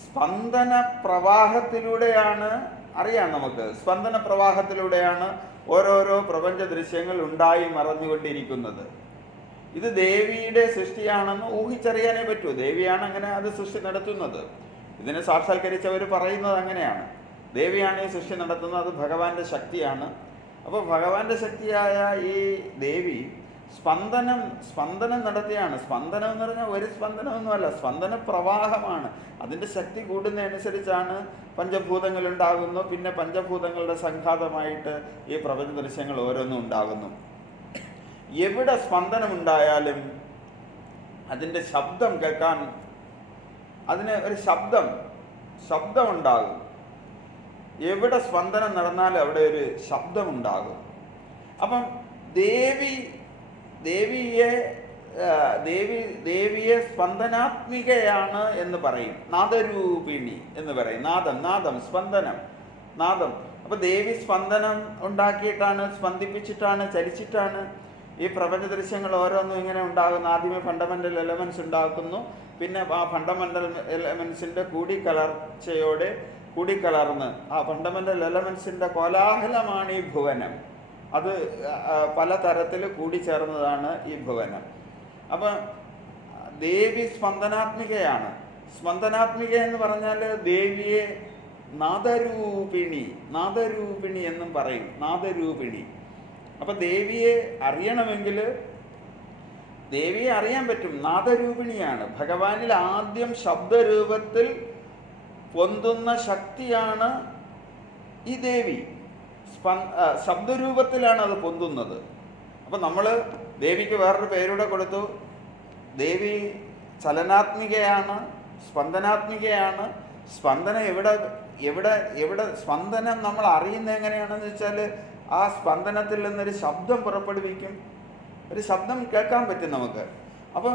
സ്പന്ദന പ്രവാഹത്തിലൂടെയാണ്, അറിയാം നമുക്ക്, സ്പന്ദന പ്രവാഹത്തിലൂടെയാണ് ഓരോരോ പ്രപഞ്ച ദൃശ്യങ്ങൾ ഉണ്ടായി മറഞ്ഞുകൊണ്ടിരിക്കുന്നത്. ഇത് ദേവിയുടെ സൃഷ്ടിയാണെന്ന് ഊഹിച്ചറിയാനേ പറ്റൂ. ദേവിയാണ് അങ്ങനെ അത് സൃഷ്ടി നടത്തുന്നത്. ഇതിനെ സാക്ഷാത്കരിച്ചവർ പറയുന്നത് അങ്ങനെയാണ്. ദേവിയാണ് ഈ സൃഷ്ടി നടത്തുന്നത്, അത് ഭഗവാന്റെ ശക്തിയാണ്. അപ്പോൾ ഭഗവാന്റെ ശക്തിയായ ഈ ദേവി സ്പന്ദനം നടത്തിയാണ്. സ്പന്ദനം എന്ന് പറഞ്ഞാൽ ഒരു സ്പന്ദനമൊന്നുമല്ല, സ്പന്ദന പ്രവാഹമാണ്. അതിൻ്റെ ശക്തി കൂടുന്നതനുസരിച്ചാണ് പഞ്ചഭൂതങ്ങൾ ഉണ്ടാകുന്നു. പിന്നെ പഞ്ചഭൂതങ്ങളുടെ സംഘാതമായിട്ട് ഈ പ്രപഞ്ച ദൃശ്യങ്ങൾ ഓരോന്നും ഉണ്ടാകുന്നു. എവിടെ സ്പന്ദനമുണ്ടായാലും അതിൻ്റെ ശബ്ദം കേൾക്കാൻ, അതിന് ഒരു ശബ്ദമുണ്ടാകും. എവിടെ സ്പന്ദനം നടന്നാലും അവിടെ ഒരു ശബ്ദമുണ്ടാകും. അപ്പം ദേവിയെ സ്പന്ദനാത്മികയാണ് എന്ന് പറയും. നാദരൂപിണി എന്ന് പറയും. നാദം, സ്പന്ദനം, നാദം. അപ്പം ദേവി സ്പന്ദനം ഉണ്ടാക്കിയിട്ടാണ്, സ്പന്ദിപ്പിച്ചിട്ടാണ്, ചലിച്ചിട്ടാണ് ഈ പ്രപഞ്ച ദൃശ്യങ്ങൾ ഓരോന്നും ഇങ്ങനെ ഉണ്ടാകുന്നു. ആദ്യമേ ഫണ്ടമെൻ്റൽ എലമെൻറ്റ്സ് ഉണ്ടാക്കുന്നു. പിന്നെ ആ ഫണ്ടമെൻ്റൽ എലമെൻറ്റ്സിൻ്റെ കൂടിക്കലർന്ന് ആ ഫണ്ടമെൻ്റൽ എലമെൻറ്റ്സിൻ്റെ കോലാഹലമാണ് ഈ ഭുവനം. അത് പലതരത്തിൽ കൂടിച്ചേർന്നതാണ് ഈ ഭുവനം. അപ്പം ദേവി സ്പന്ദനാത്മികയാണ്. സ്പന്ദനാത്മിക എന്ന് പറഞ്ഞാൽ ദേവിയെ നാദരൂപിണി എന്നും പറയും. നാദരൂപിണി. അപ്പം ദേവിയെ അറിയണമെങ്കിൽ ദേവിയെ അറിയാൻ പറ്റും. നാദരൂപിണിയാണ്. ഭഗവാനിൽ ആദ്യം ശബ്ദരൂപത്തിൽ പൊന്തുന്ന ശക്തിയാണ് ഈ ദേവി. ശബ്ദരൂപത്തിലാണ് അത് പൊന്തുന്നത്. അപ്പം നമ്മൾ ദേവിക്ക് വേറൊരു പേരൂടെ കൊടുത്തു. ദേവി ചലനാത്മികയാണ്, സ്പന്ദനാത്മികയാണ്. സ്പന്ദനം എവിടെ സ്പന്ദനം നമ്മൾ അറിയുന്നത് എങ്ങനെയാണെന്ന് വെച്ചാൽ, ആ സ്പന്ദനത്തിൽ നിന്നൊരു ശബ്ദം പുറപ്പെടുവിക്കും. ഒരു ശബ്ദം കേൾക്കാൻ പറ്റും നമുക്ക്. അപ്പോൾ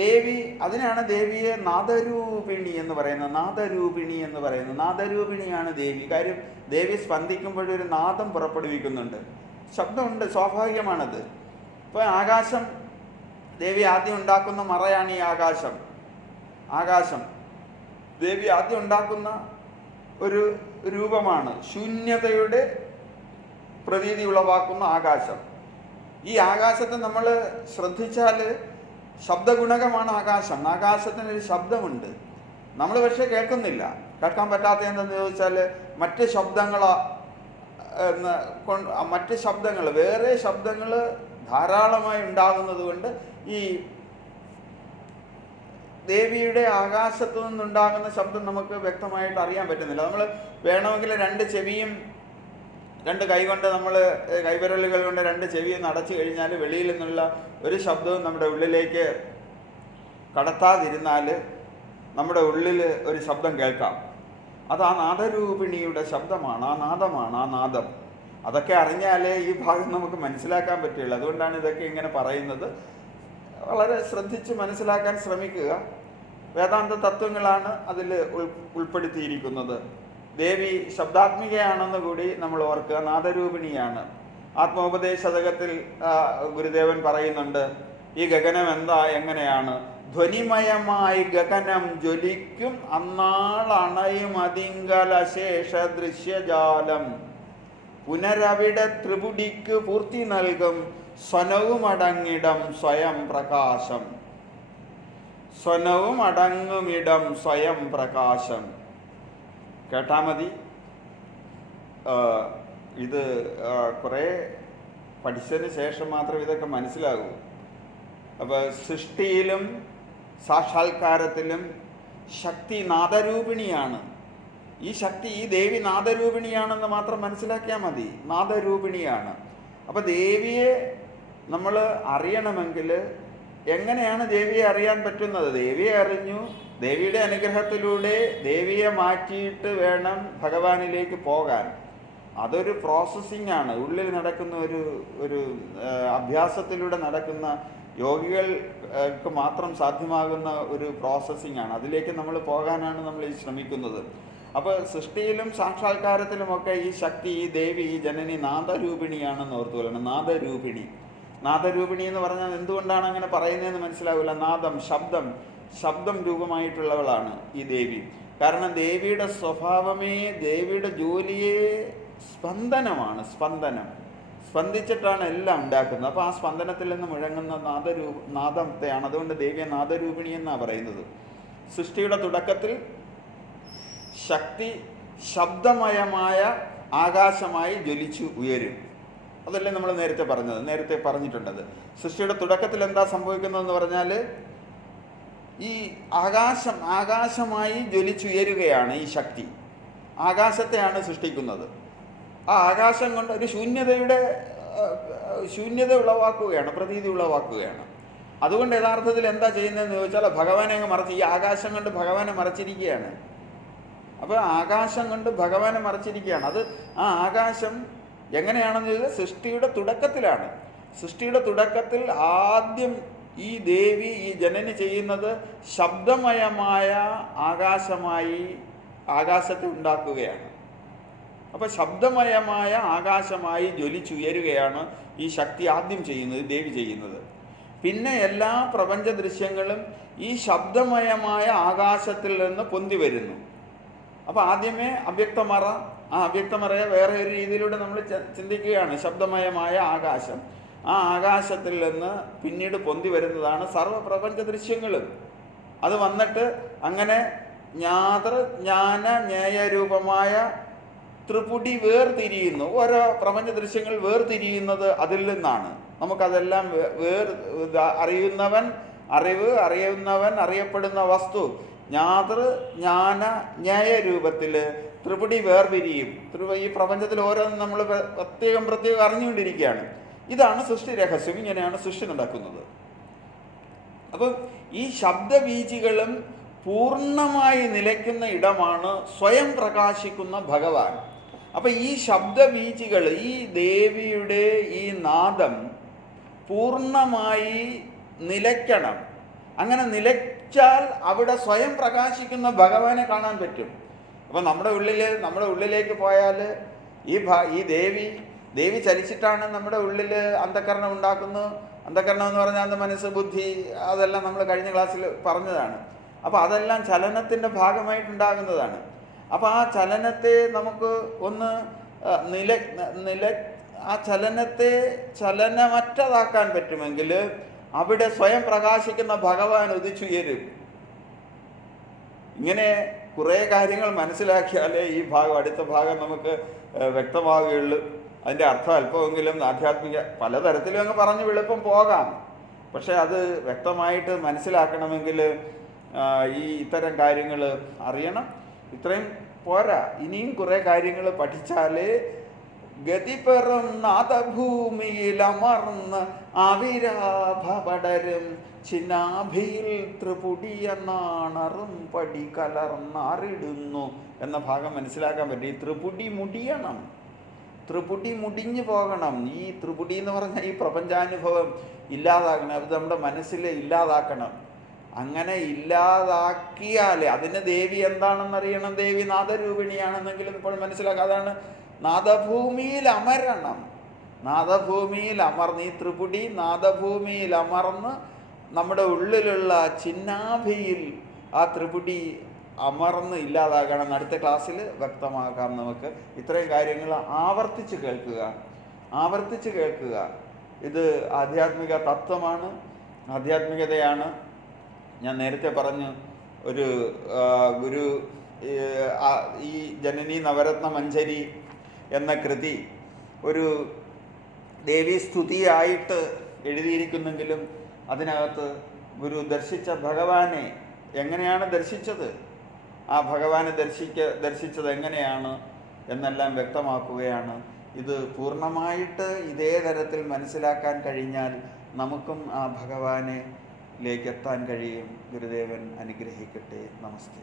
ദേവി, അതിനാണ് ദേവിയെ നാദരൂപിണി എന്ന് പറയുന്നത്. നാദരൂപിണി എന്ന് പറയുന്നത്, നാദരൂപിണിയാണ് ദേവി. കാര്യം ദേവി സ്പന്ദിക്കുമ്പോഴൊരു നാദം പുറപ്പെടുവിക്കുന്നുണ്ട്, ശബ്ദമുണ്ട്, സ്വാഭാവികമാണത്. ഇപ്പോൾ ആകാശം, ദേവി ആദ്യം ഉണ്ടാക്കുന്ന മറയാണ് ഈ ആകാശം. ആകാശം ദേവി ആദ്യം ഉണ്ടാക്കുന്ന ഒരു രൂപമാണ്, ശൂന്യതയുടെ പ്രതീതി ഉളവാക്കുന്ന ആകാശം. ഈ ആകാശത്തെ നമ്മൾ ശ്രദ്ധിച്ചാൽ ശബ്ദഗുണകമാണ് ആകാശം. ആകാശത്തിനൊരു ശബ്ദമുണ്ട്, നമ്മൾ പക്ഷേ കേൾക്കുന്നില്ല. കേൾക്കാൻ പറ്റാത്ത എന്തെന്ന് ചോദിച്ചാൽ മറ്റ് ശബ്ദങ്ങൾ വേറെ ശബ്ദങ്ങൾ ധാരാളമായി ഉണ്ടാകുന്നത് കൊണ്ട് ഈ ദേവിയുടെ ആകാശത്തു നിന്നുണ്ടാകുന്ന ശബ്ദം നമുക്ക് വ്യക്തമായിട്ട് അറിയാൻ പറ്റുന്നില്ല. നമ്മൾ വേണമെങ്കിൽ രണ്ട് ചെവിയും രണ്ട് കൈ കൊണ്ട്, നമ്മൾ കൈവിരലുകൾ കൊണ്ട് രണ്ട് ചെവിയും അടച്ചു കഴിഞ്ഞാൽ വെളിയിൽ നിന്നുള്ള ഒരു ശബ്ദവും നമ്മുടെ ഉള്ളിലേക്ക് കടത്താതിരുന്നാൽ നമ്മുടെ ഉള്ളിൽ ഒരു ശബ്ദം കേൾക്കാം. അത് ആ നാദരൂപിണിയുടെ ശബ്ദമാണ്, ആ നാദമാണ്, ആ നാദം. അതൊക്കെ അറിഞ്ഞാലേ ഈ ഭാഗം നമുക്ക് മനസ്സിലാക്കാൻ പറ്റുള്ളൂ. അതുകൊണ്ടാണ് ഇതൊക്കെ ഇങ്ങനെ പറയുന്നത്. വളരെ ശ്രദ്ധിച്ച് മനസ്സിലാക്കാൻ ശ്രമിക്കുക. വേദാന്ത തത്വങ്ങളാണ് അതിൽ ഉൾപ്പെടുത്തിയിരിക്കുന്നത്. ദേവി ശബ്ദാത്മികയാണെന്ന് കൂടി നമ്മൾ ഓർക്കുക, നാദരൂപിണിയാണ്. ആത്മോപദേശതകത്തിൽ ഗുരുദേവൻ പറയുന്നുണ്ട്, ഈ ഗഗനം എന്താ, എങ്ങനെയാണ്? ധ്വനിമയമായി ഗഗനം ജ്വലിക്കും അന്നാളണയും അതിങ്കലശേഷ ദൃശ്യജാലം പുനരവിടെ ത്രിപുടിക്ക് പൂർത്തി നൽകും സ്വനവുമടങ്ങിടം സ്വയം പ്രകാശം. സ്വനവും അടങ്ങുമിടം സ്വയം പ്രകാശം. കേട്ടാ മതി. ഇത് കുറേ പഠിച്ചതിന് ശേഷം മാത്രം ഇതൊക്കെ മനസ്സിലാകൂ. അപ്പോൾ സൃഷ്ടിയിലും സാക്ഷാത്കാരത്തിലും ശക്തി നാദരൂപിണിയാണ്. ഈ ശക്തി, ഈ ദേവി നാദരൂപിണിയാണെന്ന് മാത്രം മനസ്സിലാക്കിയാൽ മതി. നാദരൂപിണിയാണ്. അപ്പോൾ ദേവിയെ നമ്മൾ അറിയണമെങ്കിൽ എങ്ങനെയാണ് ദേവിയെ അറിയാൻ പറ്റുന്നത്? ദേവിയെ അറിഞ്ഞു, ദേവിയുടെ അനുഗ്രഹത്തിലൂടെ ദേവിയെ മാറ്റിയിട്ട് വേണം ഭഗവാനിലേക്ക് പോകാൻ. അതൊരു പ്രോസസ്സിംഗ് ആണ്, ഉള്ളിൽ നടക്കുന്ന ഒരു അഭ്യാസത്തിലൂടെ നടക്കുന്ന, യോഗികൾക്ക് മാത്രം സാധ്യമാകുന്ന ഒരു പ്രോസസ്സിംഗ് ആണ്. അതിലേക്ക് നമ്മൾ പോകാനാണ് നമ്മൾ ഈ ശ്രമിക്കുന്നത്. അപ്പോൾ സൃഷ്ടിയിലും സാക്ഷാത്കാരത്തിലുമൊക്കെ ഈ ശക്തി, ഈ ദേവി, ഈ ജനനി നാദരൂപിണിയാണെന്ന് ഓർത്തു കൊള്ളണം. നാദരൂപിണി. നാദരൂപിണി എന്ന് പറഞ്ഞാൽ എന്തുകൊണ്ടാണ് അങ്ങനെ പറയുന്നതെന്ന് മനസ്സിലാവില്ല. നാദം, ശബ്ദം രൂപമായിട്ടുള്ളവളാണ് ഈ ദേവി. കാരണം ദേവിയുടെ സ്വഭാവമേ, ദേവിയുടെ ജോലിയെ സ്പന്ദനമാണ്. സ്പന്ദിച്ചിട്ടാണ് എല്ലാം ഉണ്ടാക്കുന്നത്. അപ്പോൾ ആ സ്പന്ദനത്തിൽ നിന്ന് മുഴങ്ങുന്ന നാദത്തെയാണ്. അതുകൊണ്ട് ദേവിയെ നാദരൂപിണി എന്നാണ് പറയുന്നത്. സൃഷ്ടിയുടെ തുടക്കത്തിൽ ശക്തി ശബ്ദമയമായ ആകാശമായി ജ്വലിച്ചു ഉയരും. അതല്ലേ നമ്മൾ നേരത്തെ പറഞ്ഞിട്ടുണ്ടത്. സൃഷ്ടിയുടെ തുടക്കത്തിൽ എന്താ സംഭവിക്കുന്നതെന്ന് പറഞ്ഞാൽ ഈ ആകാശമായി ജ്വലിച്ചുയരുകയാണ് ഈ ശക്തി. ആകാശത്തെയാണ് സൃഷ്ടിക്കുന്നത്. ആ ആകാശം കൊണ്ട് ഒരു ശൂന്യത ഉളവാക്കുകയാണ്, പ്രതീതി ഉളവാക്കുകയാണ്. അതുകൊണ്ട് യഥാർത്ഥത്തിൽ എന്താ ചെയ്യുന്നതെന്ന് ചോദിച്ചാൽ ഭഗവാനെ അങ്ങ് മറച്ച്, ഈ ആകാശം കൊണ്ട് ഭഗവാനെ മറച്ചിരിക്കുകയാണ്. അപ്പോൾ ആകാശം കൊണ്ട് ഭഗവാനെ മറച്ചിരിക്കുകയാണ്. അത് ആ ആകാശം എങ്ങനെയാണെന്ന് ചോദിച്ചാൽ സൃഷ്ടിയുടെ തുടക്കത്തിലാണ്. സൃഷ്ടിയുടെ തുടക്കത്തിൽ ആദ്യം ഈ ദേവി, ഈ ജനനി ചെയ്യുന്നത് ശബ്ദമയമായ ആകാശത്തെ ഉണ്ടാക്കുകയാണ്. അപ്പോൾ ശബ്ദമയമായ ആകാശമായി ജ്വലിച്ചുയരുകയാണ് ഈ ശക്തി ആദ്യം ചെയ്യുന്നത്, ദേവി ചെയ്യുന്നത്. പിന്നെ എല്ലാ പ്രപഞ്ച ദൃശ്യങ്ങളും ഈ ശബ്ദമയമായ ആകാശത്തിൽ നിന്ന് പൊന്തി വരുന്നു. അപ്പോൾ ആദ്യമേ അവ്യക്തമറ, ആ അവ്യക്തമറയെ വേറെ ഒരു രീതിയിലൂടെ നമ്മൾ ചിന്തിക്കുകയാണ്. ശബ്ദമയമായ ആകാശം, ആ ആകാശത്തിൽ നിന്ന് പിന്നീട് പൊന്തി വരുന്നതാണ് സർവ്വപ്രപഞ്ച ദൃശ്യങ്ങളും. അത് വന്നിട്ട് അങ്ങനെ ജ്ഞാന ജ്ഞേയരൂപമായ ത്രിപുടി വേർതിരിയുന്നു. ഓരോ പ്രപഞ്ച ദൃശ്യങ്ങൾ വേർതിരിയുന്നത് അതിൽ നിന്നാണ്. നമുക്കതെല്ലാം അറിയുന്നവൻ, അറിയുന്നവൻ, അറിയപ്പെടുന്ന വസ്തു ജ്ഞാന ജ്ഞേയ രൂപത്തിൽ ത്രിപുടി വേർപിരിയും. ഈ പ്രപഞ്ചത്തിൽ ഓരോന്നും നമ്മൾ പ്രത്യേകം അറിഞ്ഞുകൊണ്ടിരിക്കുകയാണ്. ഇതാണ് സൃഷ്ടി രഹസ്യം. ഇങ്ങനെയാണ് സൃഷ്ടി നടക്കുന്നത്. അപ്പം ഈ ശബ്ദബീജികളും പൂർണ്ണമായി നിലയ്ക്കുന്ന ഇടമാണ് സ്വയം പ്രകാശിക്കുന്ന ഭഗവാൻ. അപ്പം ഈ ശബ്ദബീജികൾ, ഈ ദേവിയുടെ ഈ നാദം പൂർണ്ണമായി നിലയ്ക്കണം. അങ്ങനെ നിലച്ചാൽ അവിടെ സ്വയം പ്രകാശിക്കുന്ന ഭഗവാനെ കാണാൻ പറ്റും. അപ്പം നമ്മുടെ ഉള്ളിലേക്ക് പോയാൽ ഈ ദേവി ചലിച്ചിട്ടാണ് നമ്മുടെ ഉള്ളിൽ അന്ധകരണം ഉണ്ടാക്കുന്നത്. അന്ധകരണം എന്ന് പറഞ്ഞാൽ അത് മനസ്സ്, ബുദ്ധി, അതെല്ലാം നമ്മൾ കഴിഞ്ഞ ക്ലാസ്സിൽ പറഞ്ഞതാണ്. അപ്പോൾ അതെല്ലാം ചലനത്തിൻ്റെ ഭാഗമായിട്ടുണ്ടാകുന്നതാണ്. അപ്പോൾ ആ ചലനത്തെ നമുക്ക് ഒന്ന് ആ ചലനത്തെ ചലനമറ്റതാക്കാൻ പറ്റുമെങ്കിൽ അവിടെ സ്വയം പ്രകാശിക്കുന്ന ഭഗവാൻ ഉദിച്ചുയരും. ഇങ്ങനെ കുറേ കാര്യങ്ങൾ മനസ്സിലാക്കിയാലേ ഈ അടുത്ത ഭാഗം നമുക്ക് വ്യക്തമാവുകയുള്ളൂ. അതിൻ്റെ അർത്ഥം അല്പമെങ്കിലും ആധ്യാത്മിക പലതരത്തിലും അങ്ങ് പറഞ്ഞു എളുപ്പം പോകാം. പക്ഷെ അത് വ്യക്തമായിട്ട് മനസ്സിലാക്കണമെങ്കിൽ ഇത്തരം കാര്യങ്ങൾ അറിയണം. ഇത്രയും പോരാ, ഇനിയും കുറേ കാര്യങ്ങൾ പഠിച്ചാലേ ഗതിപെറും നാദഭൂമിയിൽ അമർന്ന് ആവിരാഭപടരും ചിന്നാഭിയിൽ ത്രിപുടിയെന്നാണറും പടി കലർന്നറിടുന്നു എന്ന ഭാഗം മനസ്സിലാക്കാൻ പറ്റും. ഈ ത്രിപുടി മുടിയണം, ത്രിപുടി മുടിഞ്ഞു പോകണം. ഈ ത്രിപുടി എന്ന് പറഞ്ഞാൽ ഈ പ്രപഞ്ചാനുഭവം ഇല്ലാതാക്കണം. അത് നമ്മുടെ മനസ്സിൽ ഇല്ലാതാക്കണം. അങ്ങനെ ഇല്ലാതാക്കിയാലേ അതിന് ദേവി എന്താണെന്നറിയണം. ദേവി നാദരൂപിണിയാണെന്നെങ്കിലും ഇപ്പോൾ മനസ്സിലാക്കാം. അതാണ് നാദഭൂമിയിൽ അമരണം. നാദഭൂമിയിൽ അമർന്ന് ഈ ത്രിപുടി നാദഭൂമിയിൽ അമർന്ന് നമ്മുടെ ഉള്ളിലുള്ള ചിന്നാഭിയിൽ ആ ത്രിപുടി അമർന്ന് ഇല്ലാതാകണം. അടുത്ത ക്ലാസ്സിൽ വ്യക്തമാക്കാം നമുക്ക്. ഇത്രയും കാര്യങ്ങൾ ആവർത്തിച്ച് കേൾക്കുക. ഇത് ആധ്യാത്മിക തത്വമാണ്, ആധ്യാത്മികതയാണ്. ഞാൻ നേരത്തെ പറഞ്ഞു, ഒരു ഗുരു ഈ ജനനി നവരത്ന മഞ്ജരി എന്ന കൃതി ഒരു ദേവീസ്തുതിയായിട്ട് എഴുതിയിരിക്കുന്നെങ്കിലും അതിനകത്ത് ഗുരു ദർശിച്ച ഭഗവാനെ എങ്ങനെയാണ് ദർശിച്ചത്, ആ ഭഗവാനെ ദർശിച്ചത് എങ്ങനെയാണ് എന്നെല്ലാം വ്യക്തമാക്കുകയാണ്. ഇത് പൂർണ്ണമായിട്ട് ഇതേ തരത്തിൽ മനസ്സിലാക്കാൻ കഴിഞ്ഞാൽ നമുക്കും ആ ഭഗവാനിലേക്ക് എത്താൻ കഴിയും. ഗുരുദേവൻ അനുഗ്രഹിക്കട്ടെ. നമസ്തേ.